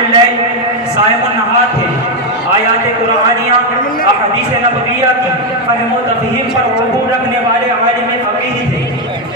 اللیل صائم النہار تھے. آیات قرآنیہ احادیث نبویہ کی فہم و تفہیم پر عبور رکھنے والے عالم فقیہ تھے.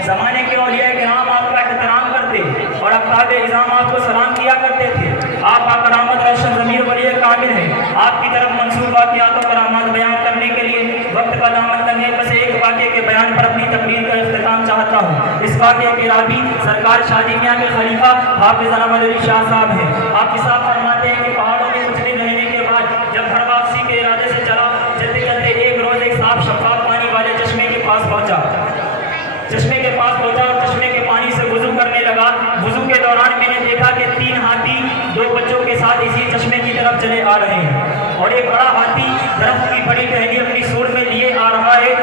زمانے کے اولیاء کرام آپ کا احترام کرتے اور اقطاب اعظام آپ کو سلام کیا کرتے تھے. آپ کا کرامت روشن ضمیر ولی کامل ہے. آپ کی طرف منسوب واقعات و کرامات بیان کرنے کے لیے وقت کا دامن تنگے بس ایک واقعے کے بیان پر اپنی تقریر کا اختتام چاہتا ہوں. اس واقعے کے راوی سرکار شادی میاں کے خلیفہ حافظ انور علی شاہ صاحب ہیں. آپ صاحب فرماتے ہیں کہ پہاڑوں میں کچھ دن رہنے کے بعد جب گھر واپسی کے ارادے سے چلا, چلتے چلتے ایک روز ایک صاف شفاف پانی والے چشمے کے پاس پہنچا. چشمے کے پاس پہنچا اور چشمے کے پانی سے وضو کرنے لگا. وضو کے دوران میں نے دیکھا کہ 3 ہاتھی 2 بچوں کے ساتھ اسی چشمے کی طرف چلے آ رہے ہیں اور ایک بڑا ہاتھی درخت کی بڑی ٹہنی اپنی سوڑ میں لیے آ رہا ہے.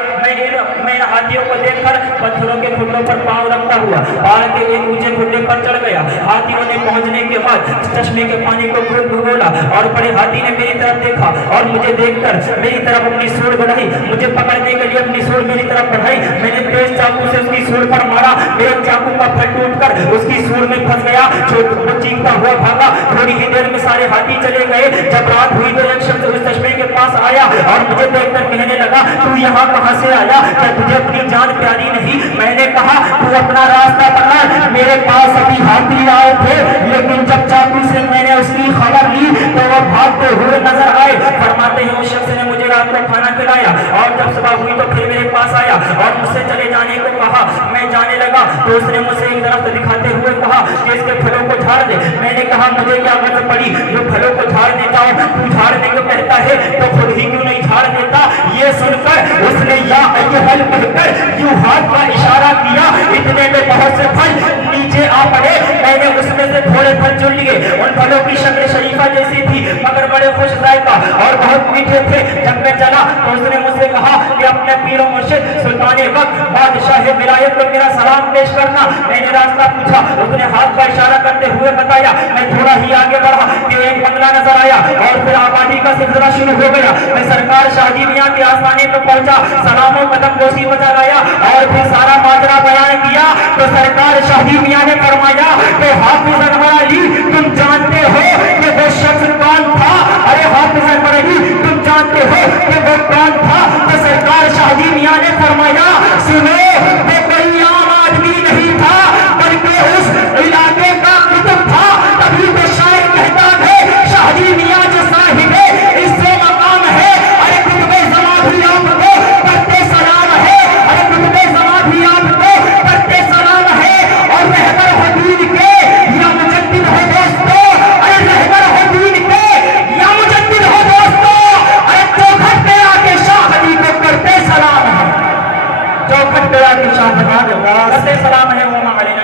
میں ان ہاتھیوں کو دیکھ کر پتھروں کے کھڈوں پر پاؤں رکھتا ہوا پہاڑ کے ایک اونچے کھڈے پر چڑھ گیا. ہاتھیوں نے پہنچنے کے بعد چشمے کے پانی کو خوب بھگولا اور بڑے ہاتھی نے میری طرف دیکھا اور مجھے دیکھ کر میری طرف اپنی سوڑ بڑھائی. مجھے پکڑنے کے لیے اپنی سوڑ میری طرف بڑھائی. میں نے تیز چاقو سے اس کی سوڑ پر مارا. میرے چاقو کا پھل ٹوٹ کر اس کی سوڑ میں پھنس گیا. وہ چیختا ہوا بھاگا. تھوڑی ہی دیر میں سارے ہاتھی چلے گئے. جب رات ہوئی تو ایک شخص اس چشمے کے پاس آیا اور مجھے دیکھ کر کہنے لگا, تو یہاں کہاں سے آیا؟ کیا تجھے اپنی جان پیاری نہیں؟ میں نے کہا, تو اپنا راستہ پکڑ. میرے پاس ابھی ہاتھی آئے تھے لیکن جب چاقو سے میں نے اس کی خبر لی تو وہ بھاگتے ہوئے نظر آئے. فرماتے ہیں اس شخص نے مجھے رات کو کھانا کھلایا اور جب صبح ہوئی تو پھر میرے پاس آیا اور مجھ سے چلے جانے کو کہا. میں جانے لگا تو اس نے مجھ سے ایک درخت دکھاتے ہوئے کہا کہ اس کے پھلوں کو جھاڑ دے. میں نے کہا, مجھے کیا غرض پڑی جو پھلوں کو جھاڑ دیتا ہوں؟ تو جھاڑنے کو کہتا ہے تو خود ہی کیوں نہیں جھاڑ دیتا؟ یہ سن کر اس نے یا ایہل کہہ کر یوں ہاتھ کا اشارہ کیا. اتنے میں بہت سے پھل نیچے آ پڑے. میں نے اس میں سے تھوڑے پھل چن لیے. ان پھلوں کی شکل شریفہ جیسی تھی مگر بڑے خوش ذائقہ اور بہت میٹھے تھے. جب میں چلا تو اس نے مجھ سے کہا کہ اپنے پیر و مرشد سلطان وقت بادشاہ ولایت کو میرا سلام پیش کرنا. میں نے راستہ پوچھا. اس نے ہاتھ کا اشارہ کرتے ہوئے بتایا. میں تھوڑا ہی آگے بڑھا کہ ایک بنگلہ نظر آیا اور پھر آبادی کا سلسلہ شروع ہو گیا. میں سرکار شاہجی میاں کے آستانے پر پہنچا, سلام و قدم بوسی بجا لایا اور پھر سارا ماجرا بیان کیا. تو سرکار شاہجی میاں نے فرمایا کہ حافظ انور علی, تم جانتے ہو کہ وہ شخص کون تھا؟ ارے حافظ انور علی, تم جانتے ہو کہ وہ کون تھا؟ تو سرکار شاہجی میاں نے فرمایا, سنو, وہ کوئی عام آدمی نہیں تھا بلکہ اس علاقے کا قطب تھا. تبھی تو شاعر کہتا ہے شاہجی میاں جو صاحب ہے اس سے مقام ہے. ارے قطب زمان بھی آپ کو کرتے سلام ہے. ارے قطب زمان بھی آپ کو کرتے سلام ہے. اور رہبر ہو دین کے یا مجدد ہو دوستو, ارے رہبر ہو دین کے یا مجدد ہو دوستو, ارے چوکھٹ پہ آ کے شاہ علی کو کرتے سلام ہے. چوکھٹ پہ آ کے شاہ علی کو کرتے سلام ہے. وہ علینا